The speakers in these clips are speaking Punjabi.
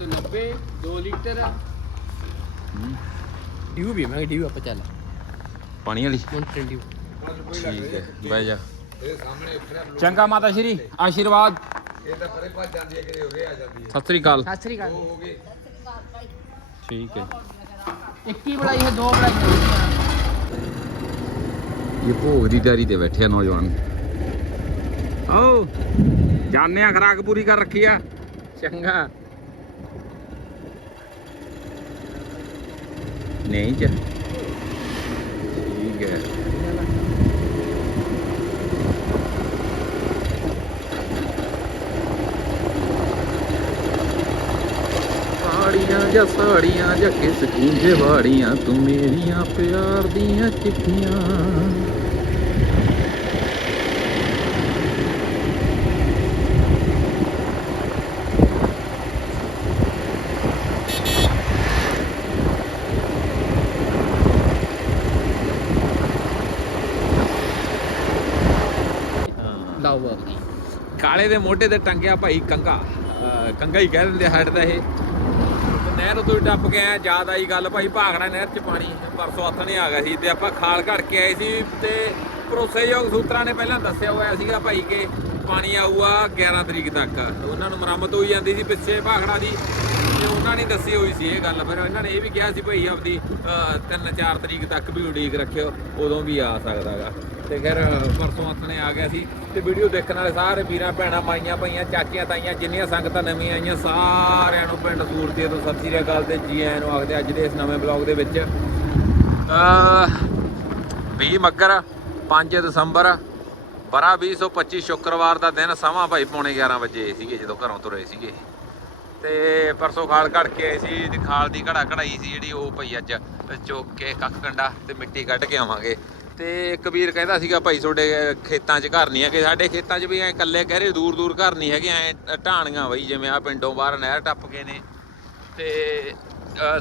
ਤੋਂ 90 2 ਲੀਟਰ। ਹੂੰ। ਡਿਊ ਵੀ ਮੈਂ ਡਿਊ ਆਪਾਂ ਚੱਲ। ਪਾਣੀ ਵਾਲੀ? Mountain Dew. ਠੀਕ ਹੈ ਬਹਿ ਜਾ। ਚੰਗਾ ਮਾਤਾ ਸ਼੍ਰੀ ਆਸ਼ੀਰਵਾਦ। ਸਤਿ ਸ੍ਰੀ ਅਕਾਲ। ਸਤਿ ਸ੍ਰੀ ਅਕਾਲ। ਠੀਕ ਹੈ। ਇੱਕ ਹੀ ਬਣਾਈ ਹੈ ਦੋ ਬਣਾਈ ਹੈ। ਇਹ ਭੋਗ ਦੀ ਤਿਆਰੀ ਤੇ ਬੈਠੇ ਆ ਨੌਜਵਾਨ। ਆਓ ਜਾਣੇ ਆ ਖਰਾਕ ਪੂਰੀ ਕਰ ਰੱਖੀ ਆ। ਚੰਗਾ। ਨਹੀਂ ਚ। ਠੀਕ ਹੈ। ਸਾੜੀਆਂ ਜਾਂ ਸਾੜੀਆਂ ਜਾਂ ਕਿਸ ਕੁੰਝੇ ਵਾੜੀਆਂ, ਤੂੰ ਮੇਰੀਆਂ ਪਿਆਰ ਦੀਆਂ ਚਿੱਠੀਆਂ। ਲਾਓ ਬਾਬੀ ਕਾਲੇ ਦੇ ਮੋਢੇ ਤੇ ਟੰਗਿਆ ਭਾਈ ਕੰਗਾ ਅਹ ਕੰਗਾ ਹੀ ਕਹਿ ਦਿੰਦੇ ਆ ਦਾ ਇਹ। ਨਹਿਰ ਤੋਂ ਟੱਪ ਕੇ ਆਇਆ, ਯਾਦ ਆਈ ਗੱਲ ਭਾਈ, ਭਾਖੜਾ ਨਹਿਰ 'ਚ ਪਾਣੀ ਪਰਸੋਂ ਹੱਥ ਨਹੀਂ ਆ ਗਿਆ ਸੀ ਤੇ ਆਪਾਂ ਖਾਲ ਘੜ ਕੇ ਆਏ ਸੀ ਤੇ ਭਰੋਸੇਯੋਗ ਸੂਤਰਾਂ ਨੇ ਪਹਿਲਾਂ ਦੱਸਿਆ ਹੋਇਆ ਸੀਗਾ ਭਾਈ ਕਿ ਪਾਣੀ ਆਊਗਾ 11 ਤਰੀਕ ਤੱਕ। ਉਹਨਾਂ ਨੂੰ ਮੁਰੰਮਤ ਹੋਈ ਜਾਂਦੀ ਸੀ ਪਿੱਛੇ ਭਾਖੜਾ ਦੀ ਤੇ ਉਹਨਾਂ ਨੇ ਦੱਸੀ ਹੋਈ ਸੀ ਇਹ ਗੱਲ। ਫਿਰ ਇਹਨਾਂ ਨੇ ਇਹ ਵੀ ਕਿਹਾ ਸੀ ਭਾਈ ਆਪਦੀ 3-4 ਤਰੀਕ ਤੱਕ ਵੀ ਉਡੀਕ ਰੱਖਿਓ, ਉਦੋਂ ਵੀ ਆ ਸਕਦਾਗਾ। ਤੇ ਫਿਰ ਪਰਸੋਂ ਹੱਥ ਨੇ ਆ ਗਿਆ ਸੀ ਤੇ ਵੀਡੀਓ ਦੇਖਣ ਵਾਲੇ ਸਾਰੇ ਵੀਰਾਂ, ਭੈਣਾਂ, ਮਾਈਆਂ ਪਈਆਂ ਚਾਚੀਆਂ, ਤਾਈਆਂ, ਜਿੰਨੀਆਂ ਸੰਗਤਾਂ ਨਵੀਆਂ ਆਈਆਂ, ਸਾਰਿਆਂ ਨੂੰ ਪਿੰਡ ਸੂਰਤੀ ਤੋਂ ਸਤਿ ਸ੍ਰੀ ਅਕਾਲ ਤੇ ਜੀ ਆਇਆਂ ਨੂੰ ਆਖਦੇ ਅੱਜ ਦੇ ਇਸ ਨਵੇਂ ਬਲੌਗ ਦੇ ਵਿੱਚ। ਅਹ 20 ਮੱਗਰ 5 ਦਸੰਬਰ, ਬਰਾ 2025 ਸ਼ੁੱਕਰਵਾਰ ਦਾ ਦਿਨ, ਸਮਾਂ ਭਾਈ ਪੌਣੇ 11 ਵਜੇ ਸੀਗੇ ਜਦੋਂ ਘਰੋਂ ਤੁਰੇ ਸੀਗੇ। ਤੇ ਪਰਸੋਂ ਖਾਲ ਘੜ ਕੇ ਆਏ ਸੀ ਤੇ ਖਾਲ ਦੀ ਘੜਾ ਘੜਾਈ ਸੀ ਜਿਹੜੀ ਉਹ ਭਾਈ ਅੱਜ ਚੁੱਕ ਕੇ ਕੱਖ ਕੰਡਾ ਤੇ ਮਿੱਟੀ ਕੱਢ ਕੇ ਆਵਾਂਗੇ। ਤੇ ਵੀਰ ਕਹਿੰਦਾ ਸੀਗਾ, ਭਾਈ, ਤੁਹਾਡੇ ਖੇਤਾਂ 'ਚ ਘਰ ਨਹੀਂ ਹੈਗੇ। ਸਾਡੇ ਖੇਤਾਂ 'ਚ ਵੀ ਐ ਇਕੱਲੇ ਕਹਿ ਰਹੇ ਦੂਰ ਦੂਰ ਘਰ ਨਹੀਂ ਹੈਗੇ। ਐ ਢਾਣੀਆਂ ਬਈ, ਜਿਵੇਂ ਆ ਪਿੰਡੋਂ ਬਾਹਰ ਨਹਿਰ ਟੱਪ ਗਏ ਨੇ। ਤੇ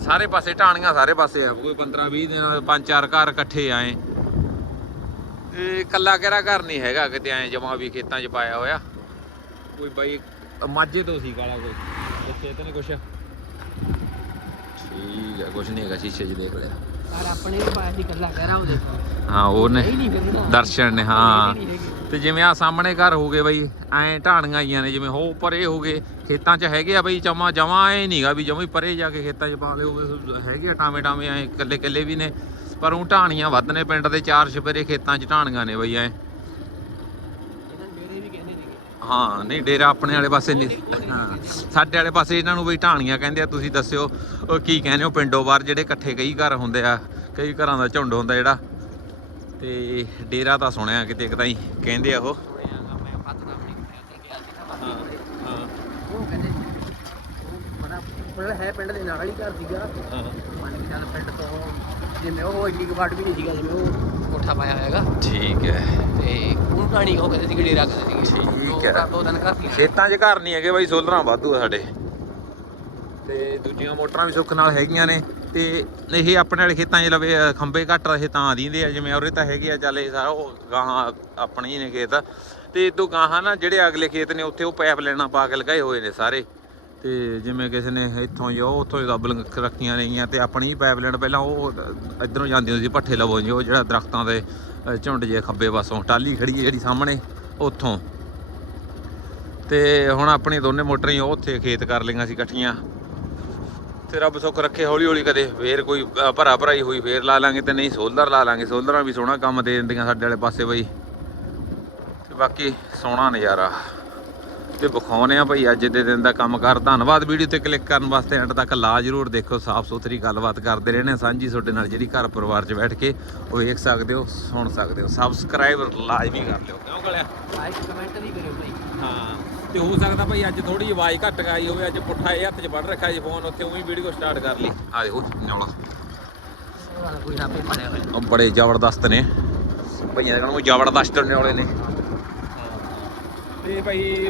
ਸਾਰੇ ਪਾਸੇ ਢਾਣੀਆਂ ਸਾਰੇ ਪਾਸੇ ਆ। ਕੋਈ 15 20 ਦਿਨ, ਪੰਜ ਚਾਰ ਘਰ ਇਕੱਠੇ ਆਏ ਤੇ ਕੱਲਾ ਕਿਹੜਾ ਘਰ ਨਹੀਂ ਹੈਗਾ ਕਿਤੇ ਐ ਜਮਾ ਵੀ ਖੇਤਾਂ 'ਚ ਪਾਇਆ ਹੋਇਆ। ਕੋਈ ਬਾਈ, ਮਾਝੇ ਤੋਂ ਸੀ ਕਾਲਾ ਕੋਈ। ਦੱਸਿਆ ਤੈਨੂੰ ਕੁਛ। ਠੀਕ ਹੈ ਕੁਛ ਨਹੀਂ ਹੈਗਾ, ਸ਼ੀਸ਼ੇ 'ਚ ਦੇਖ ਲਿਆ। ਪਰ ਆਪਣੇ ਵੀ ਪਾਇਆ ਸੀ ਕੱਲਾ। ਕਹਿ ਰਹਾ ਉਹ ਦੇਖੋ ਹਾਂ ਨਹੀਂ ਫਿਰਦਾ ਦਰਸ਼ਨ ਨੇ ਹਾਂ। ਇਹ ਨਹੀਂ ਹੈਗੀ। ਤੇ ਜਿਵੇਂ ਆ ਸਾਹਮਣੇ ਘਰ ਹੋ ਗਏ ਬਈ ਐ ਢਾਣੀਆਂ ਆਈਆਂ ਨੇ ਜਿਵੇਂ ਹੋ ਪਰੇ ਹੋ ਗਏ ਖੇਤਾਂ 'ਚ ਹੈਗੇ ਆ ਬਈ ਜਮਾ ਜਮਾ ਐ ਨਹੀਂਗਾ ਵੀ ਜਮਾ ਹੀ ਪਰੇ ਜਾ ਕੇ ਖੇਤਾਂ 'ਚ ਪਾ ਲਿਓ ਹੈਗੇ ਆ ਟਾਵੇਂ ਟਾਵੇਂ ਐ ਕੱਲੇ ਕੱਲੇ ਵੀ ਨੇ। ਪਰ ਉਹ ਢਾਣੀਆਂ ਵੱਧ ਨੇ ਪਿੰਡ ਦੇ ਚਾਰ ਛਪੇਰੇ ਖੇਤਾਂ 'ਚ ਢਾਣੀਆਂ ਨੇ ਬਈ ਐ ਇਹਨਾਂ ਨੂੰ ਡੇਰੇ ਵੀ ਕਹਿੰਦੇ ਨੇਗੇ ਹਾਂ ਨਹੀਂ ਡੇਰਾ ਆਪਣੇ ਵਾਲੇ ਪਾਸੇ ਨਹੀਂ। ਹਾਂ ਸਾਡੇ ਵਾਲੇ ਪਾਸੇ ਇਹਨਾਂ ਨੂੰ ਬਈ ਢਾਣੀਆਂ ਕਹਿੰਦੇ ਆ ਤੁਸੀਂ ਦੱਸਿਓ ਉਹ ਕੀ ਕਹਿੰਦੇ ਹੋ ਪਿੰਡੋਂ ਬਾਹਰ ਜਿਹੜੇ ਇਕੱਠੇ ਕਈ ਘਰ ਹੁੰਦੇ ਆ ਕਈ ਘਰਾਂ ਦਾ ਝੁੰਡ ਹੁੰਦਾ ਜਿਹੜਾ ਤੇ ਡੇਰਾ ਤਾਂ ਸੁਣਿਆ ਕਿਤੇ ਕਿਤਾ ਹੀ ਕਹਿੰਦੇ ਆ ਉਹ। ਹਾਂ ਹਾਂ ਉਹ ਕਹਿੰਦੇ ਉਹ ਬੜਾ ਪਿੰਡ ਹੈ ਪਿੰਡ ਦੇ ਨਾਲ ਹੀ ਘਰ ਸੀਗਾ। ਹਾਂ। ਮੰਨ ਕੇ ਚੱਲ ਪਿੰਡ ਤੋਂ ਜਿਵੇਂ ਉਹ ਇੰਨੀ ਕੁ ਵਾਟ ਵੀ ਨਹੀਂ ਸੀਗਾ ਜਿਵੇਂ ਉਹ। ਕੋਠਾ ਪਾਇਆ ਹੋਇਆਗਾ ਠੀਕ ਹੈ। ਤੇ ਉਹ ਕਹਾਣੀ ਉਹ ਕਹਿੰਦੇ ਸੀ ਡੇਰਾ ਕਹਿੰਦੇ ਸੀਗੇ। ਠੀਕ ਹੈ। ਦੋ ਦਿਨ ਘਰ ਸੀ। ਖੇਤਾਂ 'ਚ ਘਰ ਨਹੀਂ ਹੈਗੇ ਬਾਈ ਸੋਲਰਾਂ ਵਾਧੂ ਆ ਸਾਡੇ। ਤੇ ਦੂਜੀਆਂ ਮੋਟਰਾਂ ਵੀ ਸੁੱਖ ਨਾਲ ਹੈਗੀਆਂ ਨੇ। ਤੇ ਇਹ ਆਪਣੇ ਵਾਲੇ ਖੇਤਾਂ 'ਚ ਲਵੇ ਖੰਭੇ ਘੱਟ ਰਹੇ ਤਾਂ ਦੀਂਦੇ ਆ। ਜਿਵੇਂ ਔਰੇ ਤਾਂ ਹੈਗੇ ਆ ਚੱਲ ਇਹ ਸਾਰਾ ਉਹ ਗਾਹਾਂ ਆਪਣੇ ਹੀ ਨੇ ਖੇਤ। ਤੇ ਇਦੋਂ ਗਾਹਾਂ ਨਾ ਜਿਹੜੇ ਅਗਲੇ ਖੇਤ ਨੇ ਉੱਥੇ ਉਹ ਪਾਈਪ ਲੈਣਾ ਪਾ ਕੇ ਲਗਾਏ ਹੋਏ ਨੇ ਸਾਰੇ। ਤੇ ਜਿਵੇਂ ਕਿਸੇ ਨੇ ਇੱਥੋਂ ਜੋ ਉੱਥੋਂ ਦੱਬ ਲ- ਰੱਖੀਆਂ ਨੇਗੀਆਂ ਤੇ ਆਪਣੀ ਹੀ ਪਾਈਪ ਪਹਿਲਾਂ ਉਹ ਇਧਰੋਂ ਜਾਂਦੀ ਹੁੰਦੀ ਸੀ ਪੱਠੇ ਲਵੋ ਜੀ ਉਹ ਜਿਹੜਾ ਦਰਖਤਾਂ ਦੇ ਝੁੰਡ ਜੇ ਖੱਬੇ ਪਾਸੋਂ ਟਾਲੀ ਖੜੀ ਹੈ ਜਿਹੜੀ ਸਾਹਮਣੇ ਉੱਥੋਂ। ਤੇ ਹੁਣ ਆਪਣੀ ਦੋਨੇ ਮੋਟਰਾਂ ਹੀ ਉਹ ਉੱਥੇ ਖੇਤ ਕਰ ਲਈਆਂ ਸੀ ਇਕੱਠੀਆਂ। ਤੇ ਰੱਬ ਸੁੱਖ ਰੱਖੇ ਹੌਲੀ ਹੌਲੀ ਕਦੇ ਫੇਰ ਕੋਈ ਅ, ਭਰਾ ਭਰਾਈ ਹੋਈ ਫੇਰ ਲਾ ਲਾਂਗੇ ਤੇ ਨਹੀਂ ਸੋਲਰ ਲਾ ਲਾਂਗੇ ਸੋਲਰਾਂ ਵੀ ਸੋਹਣਾ ਕੰਮ ਦੇ ਦਿੰਦੀਆਂ ਸਾਡੇ ਵਾਲੇ ਪਾਸੇ ਬਈ। ਤੇ ਬਾਕੀ ਸੋਹਣਾ ਨਜ਼ਾਰਾ। ਤੇ ਵਿਖਾਉਨੇ ਆ ਭਾਈ ਅੱਜ ਦੇ ਦਿਨ ਦਾ ਕੰਮ ਕਰ ਧੰਨਵਾਦ ਵੀਡੀਓ ਤੇ ਕਲਿੱਕ ਕਰਨ ਵਾਸਤੇ ਐਂਡ ਤੱਕ ਲਾ ਜਰੂਰ ਦੇਖੋ ਸਾਫ਼ ਸੁਥਰੀ ਗੱਲਬਾਤ ਕਰਦੇ ਰਹਿੰਦੇ ਹਾਂ ਸਾਂਝੀ ਤੁਹਾਡੇ ਨਾਲ ਜਿਹੜੀ ਘਰ ਪਰਿਵਾਰ 'ਚ ਬੈਠ ਕੇ ਉਹ ਵੇਖ ਸਕਦੇ ਹੋ ਸੁਣ ਸਕਦੇ ਹੋ ਸਬਸਕ੍ਰਾਈਬ ਲਾਜ਼ਮੀ ਕਰ ਲਿਓ। ਕਿਉਂ ਗਲਿਆ? ਲਾਈਕ ਕਮੈਂਟ ਵੀ ਕਰਿਓ ਭਾਈ। ਹਾਂ ਤੇ ਹੋ ਸਕਦਾ ਭਾਈ ਅੱਜ ਥੋੜੀ ਆਵਾਜ਼ ਘੱਟ ਆਈ ਹੋਵੇ ਅੱਜ ਪੁੱਠਾ ਇਹ ਹੱਥ 'ਚ ਫੜ ਰੱਖਿਆ ਜੀ ਫੋਨ ਉੱਥੇ ਉਹੀ ਵੀਡੀਓ ਸਟਾਰਟ ਕਰ ਲਈ। ਆ ਦੇਖੋ ਨੌਲਾ ਉਹ ਬੜੇ ਜ਼ਬਰਦਸਤ ਨੇ। ਭਈਆਂ ਦੇ ਕਹਿੰਦਾ ਜ਼ਬਰਦਸਤ ਨੇ। ਵਾਲੇ ਨੇ ਤੇ ਭਾਈ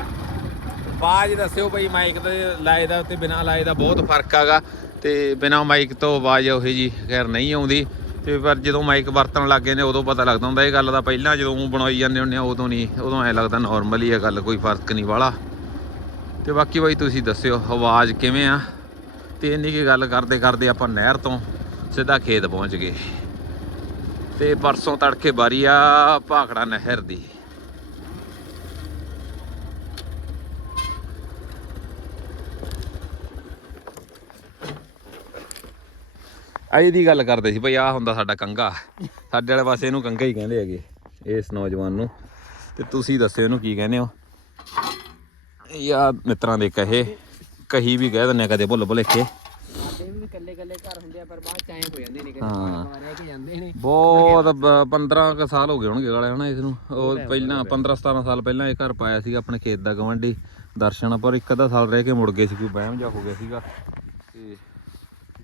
ਆਵਾਜ਼ ਦੱਸਿਓ ਬਈ ਮਾਈਕ ਦੇ ਲਾਏ ਦਾ ਤੇ ਬਿਨਾ ਲਾਏ ਦਾ ਬਹੁਤ ਫ਼ਰਕ ਆਗਾ। ਤੇ ਬਿਨਾ ਮਾਈਕ ਤੋਂ ਆਵਾਜ਼ ਉਹੀ ਜੀ, ਖੈਰ ਨਹੀਂ ਆਉਂਦੀ। ਤੇ ਪਰ ਜਦੋਂ ਮਾਈਕ ਵਰਤਣ ਲੱਗੇ ਨੇ, ਉਦੋਂ ਪਤਾ ਲੱਗਦਾ ਹੁੰਦਾ, ਇਹ ਗੱਲ ਦਾ ਪਹਿਲਾਂ ਜਦੋਂ ਬਣਾਈ ਜਾਂਦੇ ਹੁੰਦੇ ਆ, ਉਦੋਂ ਨਹੀਂ, ਉਦੋਂ ਐ ਲੱਗਦਾ ਨਾਰਮਲ ਹੀ ਆ ਗੱਲ, ਕੋਈ ਫ਼ਰਕ ਨਹੀਂ ਵਾਲਾ। ਤੇ ਬਾਕੀ ਬਾਈ ਤੁਸੀਂ ਦੱਸਿਓ, ਆਵਾਜ਼ ਕਿਵੇਂ ਆ? ਤੇ ਇੰਨੀ ਕੀ ਗੱਲ ਕਰਦੇ ਕਰਦੇ ਆਪਾਂ ਨਹਿਰ ਤੋਂ ਸਿੱਧਾ ਖੇਤ ਪਹੁੰਚ ਗਏ। ਤੇ ਪਰਸੋਂ ਤੜਕੇ ਬਾਰੀ ਆ ਭਾਖੜਾ ਨਹਿਰ ਦੀ। ਆਈ ਦੀ ਗੱਲ ਕਰਦੇ ਸੀ ਭਈ ਆ ਹੁੰਦਾ ਸਾਡਾ ਕੰਗਾ ਸਾਡੇ ਵਾਲੇ ਪਾਸੇ ਇਹਨੂੰ ਕੰਗਾ ਹੀ ਕਹਿੰਦੇ ਹੈਗੇ ਇਸ ਨੌਜਵਾਨ ਨੂੰ। ਤੇ ਤੁਸੀਂ ਦੱਸਿਓ ਇਹਨੂੰ ਕੀ ਕਹਿੰਦੇ ਹੋ। ਯਾ ਮਿੱਤਰਾਂ ਦੇ ਕਹੇ ਕਹੀ ਵੀ ਕਹਿ ਆ ਕਦੇ ਭੁੱਲ ਭੁਲੇਖੇ। ਸਾਡੇ ਵੀ ਇਕੱਲੇ ਇਕੱਲੇ ਘਰ ਹੁੰਦੇ ਆ ਪਰ ਬਾਅਦ ਚ ਐਂ ਹੋ ਜਾਂਦੇ ਨੇ ਕਿ ਹਾਂ। ਰਹਿ ਕੇ ਜਾਂਦੇ ਨੇ। ਬਹੁਤ ਬ- 15 ਕ ਸਾਲ ਹੋ ਗਏ ਹੋਣਗੇ ਗਾਲੇ ਹਨਾ ਇਸ ਨੂੰ। ਉਹ ਪਹਿਲਾਂ 15 17 ਸਾਲ ਪਹਿਲਾਂ ਇਹ ਘਰ ਪਾਇਆ ਸੀਗਾ ਆਪਣੇ ਖੇਤ ਦਾ ਗਵੰਡੀ ਦਰਸ਼ਨ ਪਰ ਇੱਕ ਅੱਧਾ ਸਾਲ ਰਹਿ ਕੇ ਮੁੜ ਗਏ ਸੀ ਕੋਈ ਵਹਿਮ ਜਾ ਹੋ ਗਿਆ ਸੀਗਾ। ਤੇ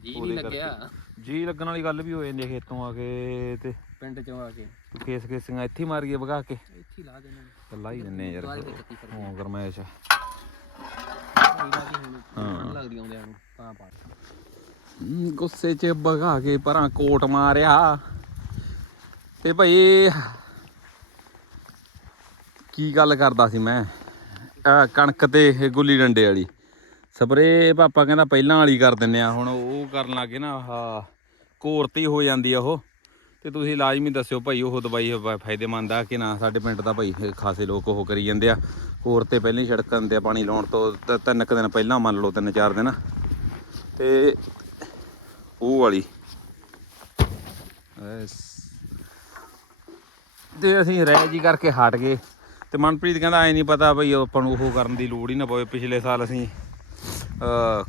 ਜੀ ਨਹੀਂ ਲੱਗਿਆ। ਜੀ ਲੱਗਣ ਵਾਲੀ ਗੱਲ ਵੀ ਹੋ ਜਾਂਦੀ ਹੈ ਖੇਤੋਂ ਆ ਕੇ ਤੇ ਪਿੰਡ ਚੋਂ ਆ ਕੇ। ਕੇਸ ਕੇਸੀਆਂ ਇੱਥੇ ਹੀ ਮਾਰ ਗਏ ਵਗਾ ਕੇ। ਇੱਥੇ ਹੀ ਲਾ ਦੇਣੇ। ਕੱਲਾ ਹੀ ਦਿੰਨੇ ਯਾਰ। ਬਾਅਦ ਵਿੱਚ ਹਾਂ ਗਰਮੈਸ਼ ਹੁਣ ਨੂੰ ਤਾਂ ਪਾ ਹਮ, ਗੁੱਸੇ 'ਚ ਭਗਾ ਕੇ ਪਰਾਂ ਕੋਟ ਮਾਰਿਆ। ਤੇ ਭਾਈ ਕੀ ਗੱਲ ਕਰਦਾ ਸੀ ਮੈਂ? ਕਣਕ ਤੇ ਇਹ ਗੁੱਲੀ ਡੰਡੇ ਵਾਲੀ। ਸਪਰੇ ਪਾਪਾ ਕਹਿੰਦਾ ਪਹਿਲਾਂ ਵਾਲੀ ਕਰ ਦਿੰਨੇ ਆ, ਹੁਣ ਉਹ ਕਰਨ ਲੱਗੇ ਨਾ, ਆਹ ਕੋਰਤੀ ਹੋ ਜਾਂਦੀ ਆ ਉਹ। ਤੇ ਤੁਸੀਂ ਲਾਜ਼ਮੀ ਦੱਸਿਓ ਭਾਈ, ਉਹ ਦਵਾਈ ਫਾਇਦੇਮੰਦ ਆ ਕਿ ਨਾ? ਸਾਡੇ ਪਿੰਡ ਦਾ ਭਾਈ ਖਾਸੇ ਲੋਕ ਉਹ ਕਰੀ ਜਾਂਦੇ ਆ। ਕੋਰ ਤੇ ਪਹਿਲਾਂ ਹੀ ਛੜਕਣ ਤੇ ਪਾਣੀ ਲਾਉਣ ਤੋਂ ਤਿੰਨ ਕੁ ਦਿਨ ਪਹਿਲਾਂ ਮੰਨ ਲਓ, ਤਿੰਨ ਚਾਰ ਦਿਨ। ਤੇ ਉਹ ਵਾਲੀ। ਐਸ। ਤੇ ਅਸੀਂ ਰਹਿ ਜੀ ਕਰਕੇ ਹਟ ਗਏ। ਤੇ ਮਨਪ੍ਰੀਤ ਕਹਿੰਦਾ, ਐ ਨਹੀਂ ਪਤਾ ਬਈ ਆਪਾਂ ਨੂੰ ਉਹ ਕਰਨ ਦੀ ਲੋੜ ਹੀ ਨਾ ਪਵੇ। ਪਿਛਲੇ ਸਾਲ ਅਸੀਂ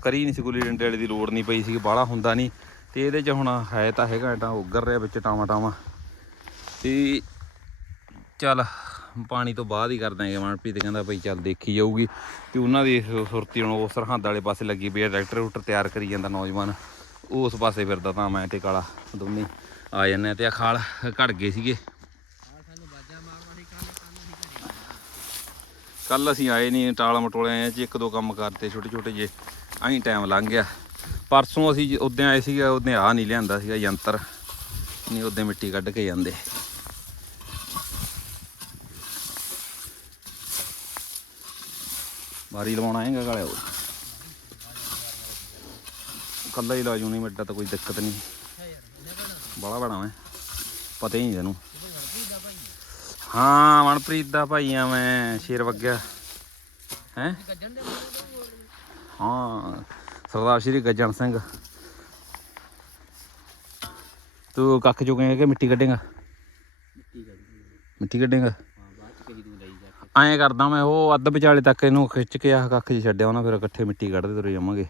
ਕਰੀ ਨਹੀਂ ਸੀ ਗੁੱਲੀ ਡੰਡੇ ਵਾਲੇ ਦੀ ਲੋੜ ਨਹੀਂ ਪਈ ਸੀ ਬਾਹਲਾ ਹੁੰਦਾ ਨਹੀਂ ਤੇ ਇਹਦੇ ਚ ਹੁਣ ਹੈ ਤਾਂ ਹੈਗਾ ਐਟਾ ਉੱਗਰ ਰਿਹਾ ਵਿੱਚ ਟਾਵਾਂ ਟਾਵਾਂ। ਤੇ ਚੱਲ, ਪਾਣੀ ਤੋਂ ਬਾਅਦ ਹੀ ਕਰ ਦਾਂਗੇ ਮਨਪ੍ਰੀਤ, ਕਹਿੰਦਾ ਭਾਈ ਚੱਲ ਦੇਖੀ ਜਾਊਗੀ। ਤੇ ਉਹਨਾਂ ਦੀ ਸੁਰਤੀ ਹੁਣ ਉਹ ਸਰਹੰਦ ਵਾਲੇ ਪਾਸੇ ਲੱਗੀ ਪਈ ਆ, ਟਰੈਕਟਰ ਰੂਟਰ ਤਿਆਰ ਕਰੀ ਜਾਂਦਾ ਨੌਜਵਾਨ। ਉਸ ਪਾਸੇ ਫਿਰਦਾ ਤਾਂ ਮੈਂ ਤੇ ਕਾਲਾ ਦੋਨੇ ਆ ਜੰਨੇ ਤੇ ਆ ਖਾਲ ਘੜ ਗਏ ਸੀਗੇ ਸਾਨੂੰ ਬਾਜਾ ਮਾਰਨਾ ਸੀ ਕੱਲ ਕੱਲ ਅਸੀਂ ਕੱਲ ਅਸੀਂ ਆਏ ਨਹੀਂ ਟਾਲਾ ਮਟੋਲੇ ਆਏ ਚ ਇੱਕ ਦੋ ਕੰਮ ਕਰਤੇ ਛੋਟੇ ਛੋਟੇ ਜੇ ਆਹੀਂ ਟਾਈਮ ਲੰਘ ਗਿਆ। ਪਰਸੋਂ ਅਸੀਂ ਉਦੋਂ ਆਏ ਸੀਗੇ, ਉਦੋਂ ਆ ਨਹੀਂ ਲਿਆਂਦਾ ਸੀਗਾ ਯੰਤਰ, ਨਹੀਂ ਉਦੋਂ ਮਿੱਟੀ ਕੱਢ ਕੇ ਜਾਂਦੇ। ਬਾਰੀ ਲਵਾਉਣਾ ਆਏਗਾ ਗਾਲੇ ਉਹ ਕੱਲਾ ਹੀ ਲਾ ਜੂਨੀ ਨਹੀਂ ਮਿੱਟਾ ਤਾਂ ਕੋਈ ਦਿੱਕਤ ਨਹੀਂ। ਬੜਾ ਬੜਾ ਮੈਂ, ਪਤਾ ਹੀ ਨਹੀਂ ਤੈਨੂੰ। ਹਾਂ, ਮਨਪ੍ਰੀਤ ਦਾ ਭਾਈ ਆ ਮੈਂ, ਸ਼ੇਰ ਵਗਿਆ। ਹੈ? ਹਾਂ, ਸਰਦਾਰ ਸ਼੍ਰੀ ਗੱਜਣ ਸਿੰਘ। ਤੂੰ ਕੱਖ ਚੁੱਕੇਂਗਾ ਕਿ ਮਿੱਟੀ ਕੱਢੇਗਾ? ਮਿੱਟੀ ਕੱਢੇਗਾ? ਐਂ ਕਰਦਾ ਮੈਂ, ਉਹ ਅੱਧ ਵਿਚਾਲੇ ਤੱਕ ਇਹਨੂੰ ਖਿੱਚ ਕੇ ਆਹ ਕੱਖ 'ਚ ਛੱਡਿਆ ਉਹਨਾਂ ਫਿਰ ਇਕੱਠੇ ਮਿੱਟੀ ਕੱਢਦੇ ਤੁਰੇ ਜਾਵਾਂਗੇ।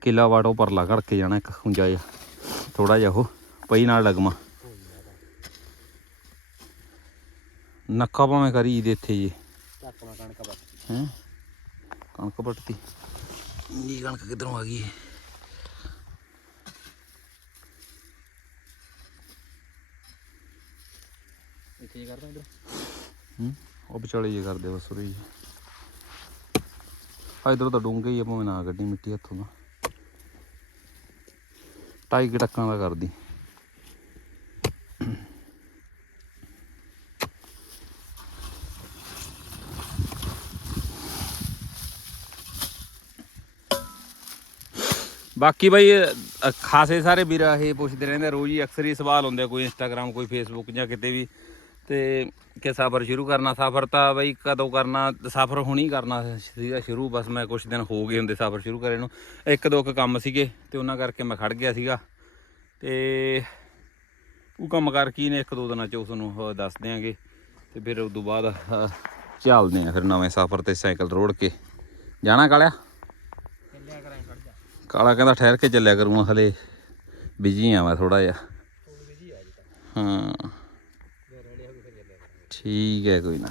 ਕਿੱਲਾ ਵਾਟ ਉਹ ਪਰਲਾ ਘੜ ਕੇ ਜਾਣਾ ਇੱਕ ਖੁੰਜਾ ਜਿਹਾ ਥੋੜਾ ਜਿਹਾ ਉਹ, ਪਈ ਨਾਲ ਲਗਮਾ। ਨੱਕਾ ਭਾਵੇਂ ਕਰੀ ਦੇ ਇੱਥੇ ਜੀ ਚੱਕ ਮੈਂ ਕਣਕ ਬਸ ਹੈ? ਕਣਕ ਨੀ ਕਣਕ ਕਿੱਧਰੋਂ ਆ ਗਈ ਇਹ? ਇੱਥੇ ਹੀ ਕਰਦਾ ਇਧਰ। ਹੂੰ? ਉਹ ਵਿਚਾਲੇ ਜੇ ਕਰਦੇ ਬਸ ਉਰੇ ਹੀ। ਆ ਇਧਰ ਤਾਂ ਡੂੰਘੇ ਹੀ ਆ ਭਾਵੇਂ ਨਾ ਗੱਡੀ ਮਿੱਟੀ ਹੱਥੋਂ ਦਾ ਟਾਈ ਕੁ ਟੱਕਾਂ ਦਾ ਕਰਦੀ। ਬਾਕੀ ਬਈ ਅ, ਖਾਸੇ ਸਾਰੇ ਵੀਰ ਇਹ ਪੁੱਛਦੇ ਰਹਿੰਦੇ ਆ, ਰੋਜ਼ ਹੀ ਅਕਸਰ ਹੀ ਸਵਾਲ ਹੁੰਦੇ ਆ, ਕੋਈ ਇੰਸਟਾਗ੍ਰam ਕੋਈ ਫੇਸਬੁੱਕ ਜਾਂ ਕਿਤੇ ਵੀ। ਤੇ ਕਿ ਸਫ਼ਰ ਸ਼ੁਰੂ ਕਰਨਾ ਸਫ਼ਰ ਤਾਂ ਬਈ ਕਦੋਂ ਕਰਨਾ ਸਫ਼ਰ ਹੁਣੀ ਕਰਨਾ ਸੀਗਾ ਸ਼ੁਰੂ ਬਸ ਮੈਂ ਕੁਝ ਦਿਨ ਹੋ ਗਏ ਹੁੰਦੇ ਸਫ਼ਰ ਸ਼ੁਰੂ ਕਰੇ ਨੂੰ। ਇੱਕ ਦੋ ਕੁ ਕੰਮ ਸੀਗੇ ਤੇ ਉਹਨਾਂ ਕਰਕੇ ਮੈਂ ਖੜ ਗਿਆ ਸੀਗਾ। ਤੇ ਉਹ ਕੰਮ ਕਰ ਕੀ ਨੇ ਇੱਕ ਦੋ ਦਿਨਾਂ ਚ ਉਸ ਨੂੰ ਉਹ ਦੱਸ ਦਿਆਂਗੇ। ਤੇ ਫਿਰ ਉਸ ਤੋਂ ਬਾਅਦ ਅ, ਚੱਲਦੇ ਆ ਫਿਰ ਨਵੇਂ ਸਫ਼ਰ ਤੇ ਸਾਈਕਲ ਰੋੜ ਕੇ। ਜਾਣਾ ਕਾਲਿਆ? ਕਾਲਾ ਕਹਿੰਦਾ ਠਹਿਰ ਕੇ ਚੱਲਿਆ ਕਰੂੰਗਾ ਹਲੇ। ਬਿਜ਼ੀ ਆ ਮੈਂ ਥੋੜਾ ਜਿਹਾ। ਹਾਂ। ਠੀਕ ਹੈ ਕੋਈ ਨਾ।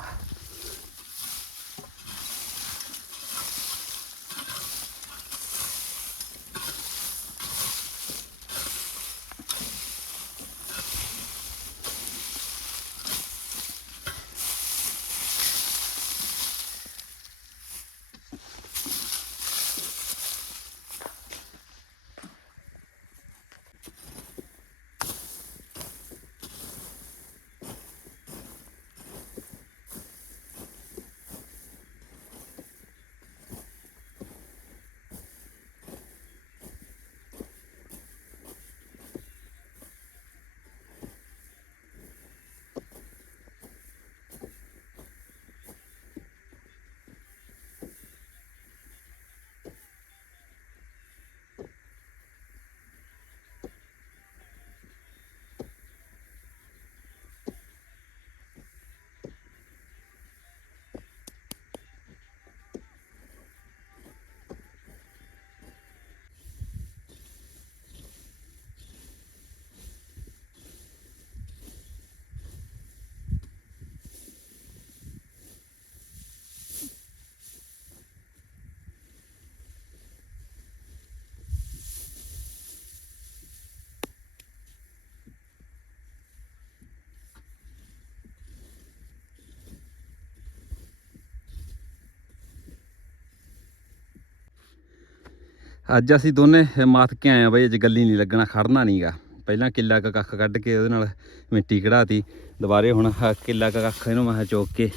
ਅੱਜ ਅਸੀਂ ਦੋਨੇ ਮਾਤ ਕੇ ਆਏ ਆ ਬਈ, ਅੱਜ ਗੱਲੀ ਨਹੀਂ ਲੱਗਣਾ, ਖੜਨਾ ਨਹੀਂਗਾ। ਪਹਿਲਾਂ ਕਿੱਲਾ ਕੁ ਕੱਖ ਕੱਢ ਕੇ ਉਹਦੇ ਨਾਲ ਮਿੱਟੀ ਕਢਾਤੀ। ਦੁਬਾਰੇ ਹੁਣ ਕਿੱਲਾ ਕੁ ਕੱਖ ਇਹਨੂੰ ਮੈਂ ਕਿਹਾ ਚੋਕ ਕੇ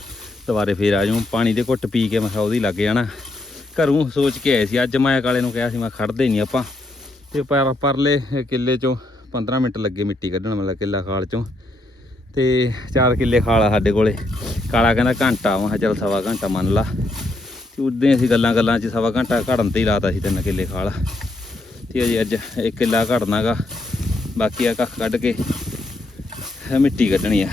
ਦੁਬਾਰੇ ਫੇਰ ਆ ਜਾਊਂ। ਪਾਣੀ ਦੇ ਘੁੱਟ ਪੀ ਕੇ ਮੈਂ ਕਿਹਾ ਉਹਦੀ ਲੱਗ ਜਾਣਾ। ਘਰੋਂ ਸੋਚ ਕੇ ਆਏ ਸੀ, ਅੱਜ ਮੈਂ ਕਾਲੇ ਨੂੰ ਕਿਹਾ ਸੀ, ਮੈਂ ਖੜਦੇ ਨਹੀਂ ਆਪਾਂ। ਤੇ ਪਰ ਪਰਲੇ ਕਿੱਲੇ ਚੋਂ 15 ਮਿੰਟ ਲੱਗੇ ਮਿੱਟੀ ਕੱਢਣ ਮਤਲਬ ਕਿੱਲਾ ਖਾਲ ਚੋਂ। ਤੇ 4 ਕਿੱਲੇ ਖਾਲ ਆ ਸਾਡੇ ਕੋਲੇ। ਕਾਲਾ ਕਹਿੰਦਾ ਘੰਟਾ, ਮੈਂ ਕਿਹਾ ਚੱਲ ਸਵਾ ਘੰਟਾ ਮੰਨ ਲਾ। ਤੇ ਉਦੋਂ ਅਸੀਂ ਗੱਲਾਂ ਗੱਲਾਂ 'ਚ ਸਵਾ ਘੰਟਾ ਘੜਨ ਤੇ ਹੀ ਲਾਤਾ ਸੀ ਤਿੰਨ ਕਿੱਲੇ ਖਾਲ। ਹੈ ਜੀ ਅੱਜ ਇੱਕ ਕਿੱਲਾ ਘੜਨਾਗਾ ਬਾਕੀ ਆ ਕੱਖ ਕੱਢ ਕੇ ਮਿੱਟੀ ਕੱਢਣੀ ਆ।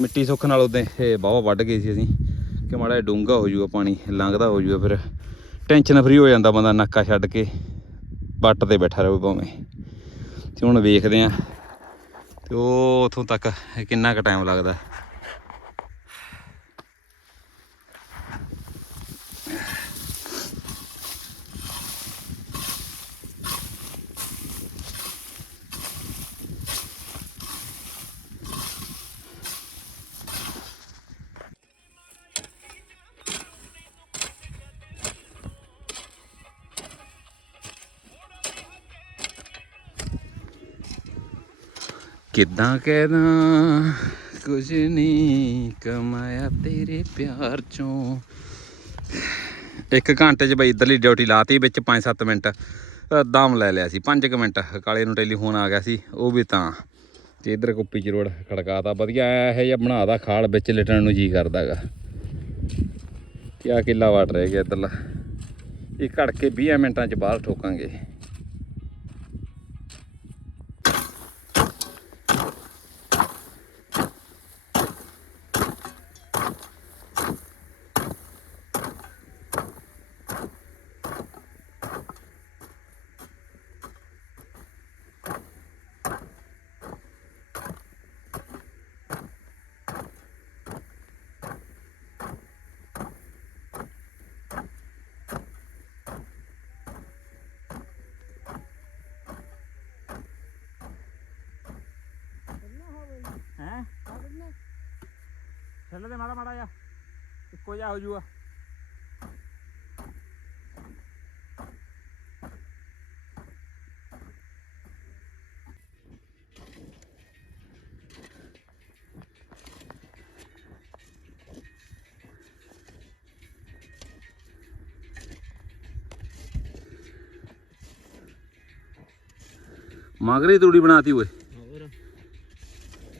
ਮਿੱਟੀ ਸੁੱਖ ਨਾਲ ਉਦੋਂ ਇਹ ਬਹੁਤ ਵੱਢ ਗਏ ਸੀ ਅਸੀਂ। ਕਿ ਮਾੜਾ ਡੂੰਗਾ ਹੋ ਜਾਊਗਾ ਪਾਣੀ, ਲੰਘਦਾ ਹੋ ਜਾਊਗਾ ਫਿਰ। ਟੈਨਸ਼ਨ ਫਰੀ ਹੋ ਜਾਂਦਾ ਬੰਦਾ ਨੱਕਾ ਛੱਡ ਕੇ, ਵੱਟ ਤੇ ਬੈਠਾ ਰਹੇ ਭਾਵੇਂ। ਤੇ ਹੁਣ ਵੇਖਦੇ ਆ, ਤੇ ਉਹ ਉਥੋਂ ਤੱਕ ਕਿੰਨਾ ਕੁ ਟਾਈਮ ਲੱਗਦਾ। ਕਿੱਦਾਂ ਕਹਿਦਾ ਕੁਝ ਨਹੀਂ ਕਮਾਇਆ ਤੇਰੇ ਪਿਆਰ ਚੋਂ। ਇੱਕ ਘੰਟੇ 'ਚ ਬਈ ਇਧਰਲੀ ਡਿਊਟੀ ਲਾਤੀ, ਵਿੱਚ 5-7 ਮਿੰਟ ਦਮ ਲੈ ਲਿਆ ਸੀ 5 ਮਿੰਟ। ਕਾਲੇ ਨੂੰ ਟੈਲੀਫੋਨ ਆ ਗਿਆ ਸੀ, ਉਹ ਵੀ ਤਾਂ। ਤੇ ਇਧਰ ਕੁੱਪੀ ਚ ਰੋੜ ਖੜਕਾਤਾ, ਵਧੀਆ ਇਹ ਜਿਹਾ ਬਣਾਦਾ ਖਾਲ, ਵਿੱਚ ਲਿਟਣ ਨੂੰ ਜੀ ਕਰਦਾਗਾ ਕਿਆ ਕਿੱਲਾ ਵਾਟ ਰਹਿ ਗਿਆ ਇਧਰਲਾ। ਇਹ ਘੜ ਕੇ 20 ਮਿੰਟਾਂ 'ਚ ਬਾਹਰ ਠੋਕਾਂਗੇ ਹੈ ਦੇ ਮਾੜਾ ਮਾੜਾ ਜਾ ਇੱਕੋ ਜਿਹਾ ਹੋ ਜੂਗਾ। ਮਗਰੀ ਤੂੜੀ ਬਣਾਤੀ ਓਏ। ਹੋਰ।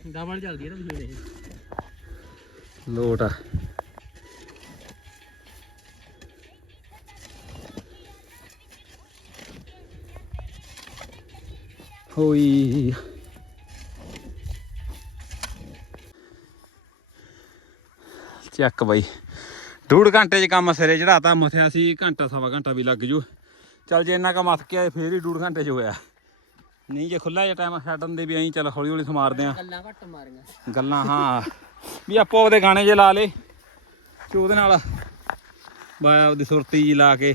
ਡਬਲ ਚੱਲਦੀ ਹੈ ਨਾ ਮਸ਼ੀਨ ਇਹ ਲੋਟ ਆ। ਹੋਈ। ਚੱਕ ਬਾਈ। ਡੂਢ ਘੰਟੇ 'ਚ ਕੰਮ ਸਿਰੇ ਚੜਾਤਾ ਮਥਿਆ ਸੀ ਘੰਟਾ ਸਵਾ ਘੰਟਾ ਵੀ ਲੱਗ ਜੂ। ਚੱਲ ਜੇ ਇੰਨਾ ਕੁ ਮੱਥ ਕੇ ਆਏ ਫੇਰ ਹੀ ਡੂਢ ਘੰਟੇ 'ਚ ਹੋਇਆ। ਨਹੀਂ ਜੇ ਖੁੱਲਾ ਜਿਹਾ ਟਾਈਮ ਛੱਡਣ ਦੇ ਵੀ ਐਂ ਚੱਲ ਹੌਲੀ ਹੌਲੀ ਸਮਾਰਦੇ ਆ। ਗੱਲਾਂ ਘੱਟ ਮਾਰੀਆਂ। ਗੱਲਾਂ ਹਾਂ। ਵੀ ਆਪੋ ਉਹਦੇ ਗਾਣੇ ਜੇ ਲਾ ਲੇ। ਤੇ ਉਹਦੇ ਨਾਲ ਬਾਇਆ ਉਹਦੀ ਸੁਰਤੀ ਜੀ ਲਾ ਕੇ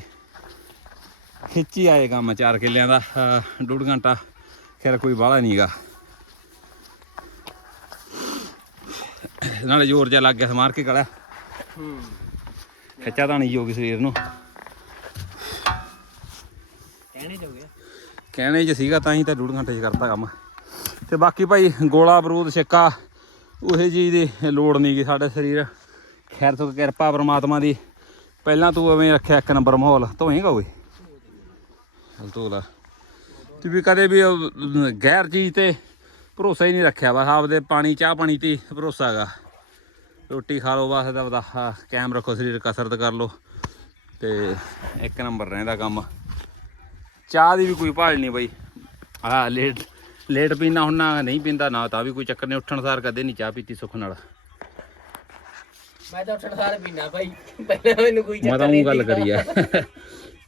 ਖਿੱਚੀ ਆਏ ਕੰਮ ਚਾਰ ਕਿੱਲਿਆਂ ਦਾ। ਡੂਢ ਘੰਟਾ ਖੈਰ ਕੋਈ ਬਾਹਲਾ ਨਹੀਂਗਾ ਨਾਲੇ ਜ਼ੋਰ ਜਿਹਾ ਲੱਗ ਗਿਆ ਸਮਾਰ ਕੇ ਕੜਾ ਹੂੰ ਖਿੱਚਾ ਤਾਂ ਨਹੀਂ ਹੋਗੀ ਸਰੀਰ ਨੂੰ। ਕਹਿਣੇ ਚ ਹੋ ਗਿਆ। ਕਹਿਣੇ 'ਚ ਸੀਗਾ ਤਾਂ ਹੀ ਤਾਂ ਡੂਢ ਘੰਟੇ 'ਚ ਕਰਤਾ ਕੰਮ। ਤੇ ਬਾਕੀ ਭਾਈ ਗੋਲਾ ਬਰੂਦ ਸਿੱਕਾ ਉਹੇ ਚੀਜ਼ ਦੀ ਲੋੜ ਨਹੀਂ ਗੀ ਸਾਡੇ ਸਰੀਰ। ਖੈਰ ਤੋਂ ਕਿਰਪਾ ਪਰਮਾਤਮਾ ਦੀ। ਪਹਿਲਾਂ ਤੂੰ ਐਵੇਂ ਰੱਖਿਆ ਇੱਕ ਨੰਬਰ ਮਾਹੌਲ ਧੋਏਗਾ ਓਏ ਚੱਲ ਧੋ ਲਾ। ਵੀ ਕਦੇ ਵੀ ਗੈਰ ਚੀਜ਼ ਤੇ ਭਰੋਸਾ ਹੀ ਨਹੀਂ ਰੱਖਿਆ ਬਸ ਆਪਦੇ ਪਾਣੀ, ਚਾਹ ਪਾਣੀ ਤੇ ਹੀ ਭਰੋਸਾ ਹੈਗਾ ਰੋਟੀ ਖਾ ਲਓ ਬਸ ਦਾ ਉਹਦਾ ਕਾਇਮ ਰੱਖੋ, ਸਰੀਰ ਕਸਰਤ ਕਰ ਲਓ। ਤੇ ਇੱਕ ਨੰਬਰ ਰਹਿੰਦਾ ਕੰਮ। ਚਾਹ ਦੀ ਵੀ ਕੋਈ ਭਾਲ ਨਹੀਂ ਬਈ। ਆ ਲੇਟ ਲੇਟ ਪੀਣਾ ਹੁੰਨਾ ਨਹੀਂ ਪੀਂਦਾ ਨਾ ਤਾਂ ਵੀ ਕੋਈ ਚੱਕਰ ਨਹੀਂ ਉੱਠਣ ਸਾਰ ਕਦੇ ਨਹੀਂ ਚਾਹ ਪੀਤੀ ਸੁੱਖ ਨਾਲ। ਮੈਂ ਤਾਂ ਉੱਠਣ ਸਾਰ ਪੀਣਾ ਭਾਈ ਪਹਿਲਾਂ ਮੈਨੂੰ ਕੋਈ ਮੈਂ ਚੱਕਰ ਤਾਂ ਨਹੀਂ ਉਹ ਗੱਲ ਕਰੀ ਆ।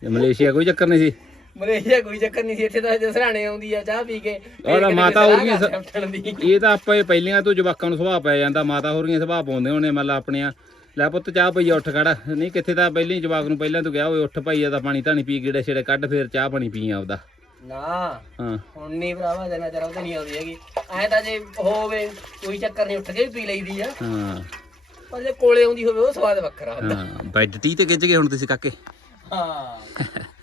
ਮਲੇਸ਼ੀਆ ਕੋਈ ਚੱਕਰ ਨਹੀਂ ਸੀ? ਮਲੇਸ਼ੀਆ ਕੋਈ ਚੱਕਰ ਨਹੀਂ ਸੀ ਇੱਥੇ ਤਾਂ ਜਸਰਾਣੇ ਆਉਂਦੀ ਆ ਚਾਹ ਪੀ ਕੇ। ਤਾਂ ਮਾਤਾ ਹੋਰ ਹੋਰੀਆਂ ਇਹ ਤਾਂ ਆਪਾਂ ਪਹਿਲੀਆਂ ਤੋਂ ਜਵਾਕਾਂ ਨੂੰ ਸੁਭਾਅ ਪੈ ਜਾਂਦਾ ਮਾਤਾ ਹੋਰੀਆਂ ਸੁਭਾਅ ਪਾਉਂਦੇ ਹੋਣੇ ਮਤਲਬ ਆਪਣੀਆਂ। ਲੈ ਪੁੱਤ ਚਾਹ ਪਈ ਆ, ਉੱਠ ਖੜ। ਨਹੀਂ ਕਿੱਥੇ ਤਾਂ ਪਹਿਲਾਂ ਜਵਾਕ ਨੂੰ ਪਹਿਲਾਂ ਤੋਂ ਗਿਆ ਓਏ ਉੱਠ ਭਾਈ ਇਹਦਾ ਪਾਣੀ ਧਾਣੀ ਪੀ ਗੇੜੇ ਛੇੜੇ ਕੱਢ ਫੇਰ ਚਾਹ ਪਾਣੀ ਪੀ ਆਪਦਾ। ਨਾ ਹਾਂ। ਹੁਣ ਨਹੀਂ ਭਰਾਵਾ ਜਨਾ ਚਰਾ ਤਾਂ ਨਹੀਂ ਆਉਂਦੀ ਹੈਗੀ। ਐ ਤਾਂ ਜੇ ਹੋਵੇ ਕੋਈ ਚੱਕਰ ਨਹੀਂ ਉੱਠ ਕੇ ਵੀ ਪੀ ਲਈਦੀ ਆ। ਹਾਂ। ਪਰ ਜੇ ਕੋਲੇ ਆਉਂਦੀ ਹੋਵੇ ਉਹ ਸਵਾਦ ਵੱਖਰਾ ਹੁੰਦਾ। ਹਾਂ ਬੈੱਡ ਟੀ ਤੇ ਗਿੱਜ ਗਏ ਹੁਣ ਤੁਸੀਂ ਕਾਕੇ? ਹਾਂ।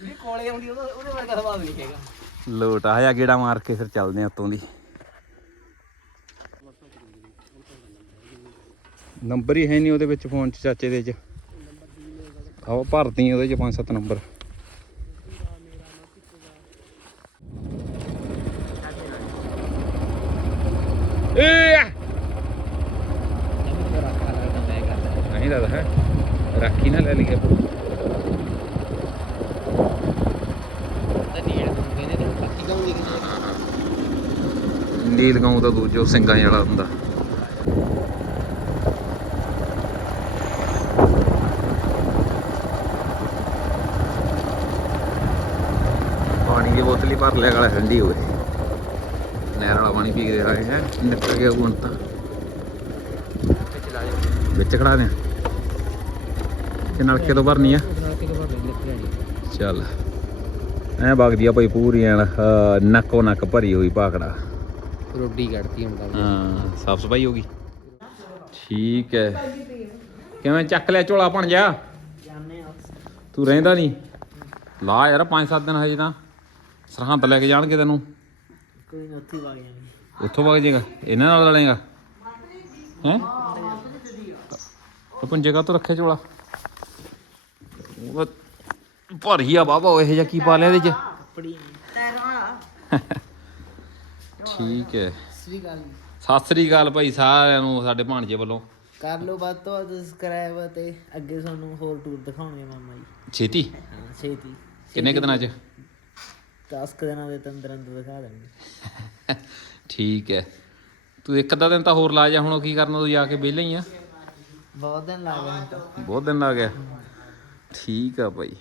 ਜਿਹੜੀ ਕੋਲੇ ਆਉਂਦੀ ਉਹਦਾ ਉਹਦੇ ਵਰਗਾ ਸੁਭਾਅ ਨਹੀਂ ਹੈਗਾ। ਲੋਟ ਆਇਆ ਗੇੜਾ ਮਾਰ ਕੇ ਫਿਰ ਚੱਲਦੇ ਆ ਉਤੋਂ ਦੀ। ਨੰਬਰ ਹੀ ਹੈ ਨਹੀਂ ਉਹਦੇ ਵਿੱਚ ਫੋਨ 'ਚ ਚਾਚੇ ਦੇ 'ਚ। ਆਓ ਭਰਤੀ ਉਹਦੇ 'ਚ ਪੰਜ ਸੱਤ ਨੰਬਰ। ਨਹੀਂ ਦਾਦਾ ਹੈ ਰਾਖੀ ਨਾ ਲੈ ਲਈਏ ਨੀਲ ਗਾਉਂ ਦਾ ਦੂਜੋ ਸਿੰਘਾਂ ਵਾਲਾ ਹੁੰਦਾ ਪਾਣੀ ਦੀ ਬੋਤਲ ਹੀ ਭਰ ਲਿਆ ਗਾਲਾ ਠੰਡੀ ਹੋਵੇ ਨਹਿਰ ਵਾਲਾ ਪਾਣੀ ਪੀ ਕੇ ਆਏ ਹੈ। ਨਿਕਲ ਗਿਆ ਹੁਣ ਤਾਂ। ਵਿੱਚ ਖੜਾ ਦੇ। ਕਿ ਨਲਕੇ ਤੋਂ ਭਰਨੀ ਆ। ਚੱਲ। ਐ ਵਗਦੀ ਆ ਭਾਈ ਪੂਰੀ ਐਨ ਨੱਕੋ ਨੱਕ ਭਰੀ ਹੋਈ ਪਾਕੜਾ ਰੋਡੀ ਕੱਢਤੀ ਹੁੰਦਾ ਹਾਂ ਸਾਫ਼ ਸਫ਼ਾਈ ਹੋ ਗਈ। ਠੀਕ ਹੈ ਕਿਵੇਂ ਚੱਕ ਲਿਆ ਝੋਲਾ ਬਣ ਜਾ? ਤੂੰ ਰਹਿੰਦਾ ਨਹੀਂ? ਲਾ ਯਾਰ 5-7 ਦਿਨ ਹਜੇ ਤਾਂ। ਸਰਹੰਦ ਲੈ ਕੇ ਜਾਣਗੇ ਤੈਨੂੰ। ਕੋਈ ਨਾ ਉੱਥੇ ਵਗ ਜਾਣੀ। ਉੱਥੋਂ ਵਗ ਜਾਏਗਾ? ਇਹਨਾਂ ਨਾਲ ਲੜੇਗਾ ਹੈ? ਉਹ ਪੁੰਜੇਗਾ ਤੋਂ ਰੱਖਿਆ ਝੋਲਾ ਉਹ ਭਰੀ ਆ ਬਾਬਾ ਉਹ ਇਹ ਜਿਹਾ ਕੀ ਪਾ ਲਿਆ ਇਹਦੇ ਚ? ਆਪਣੀ ਤੈਰਾਂ ਠੀਕ ਹੈ। ਸ੍ਰੀ ਗੱਲ ਸਤਿ ਸ੍ਰੀ ਅਕਾਲ ਭਾਈ ਸਾਰਿਆਂ ਨੂੰ ਸਾਡੇ ਭਾਣਜੇ ਵੱਲੋਂ। ਕਰ ਲਓ ਵੱਧ ਤੋਂ ਵੱਧ ਸਬਸਕ੍ਰਾਈਬ ਤੇ ਅੱਗੇ ਤੁਹਾਨੂੰ ਹੋਰ ਟੂਰ ਦਿਖਾਉਣਗੇ ਮਾਮਾ ਜੀ। ਛੇਤੀ? ਹਾਂ ਛੇਤੀ। ਕਿੰਨੇ ਕੁ ਦਿਨਾਂ ਚ? 10 ਕੁ ਦਿਨਾਂ ਦੇ ਤੰਦਰ ਅੰਦਰ ਦਿਖਾ ਦੇਣਗੇ ਠੀਕ ਹੈ। ਤੂੰ ਇੱਕ ਅੱਧਾ ਦਿਨ ਤਾਂ ਹੋਰ ਲਾ ਜਾ ਹੁਣ ਕੀ ਕਰਨਾ ਤੂੰ ਜਾ ਕੇ ਵਿਹਲੇ ਹੀ ਆ। ਬਹੁਤ ਦਿਨ ਲੱਗ ਗਏ ਬਹੁਤ ਦਿਨ ਲੱਗ ਗਿਆ। ਠੀਕ ਆ ਭਾਈ।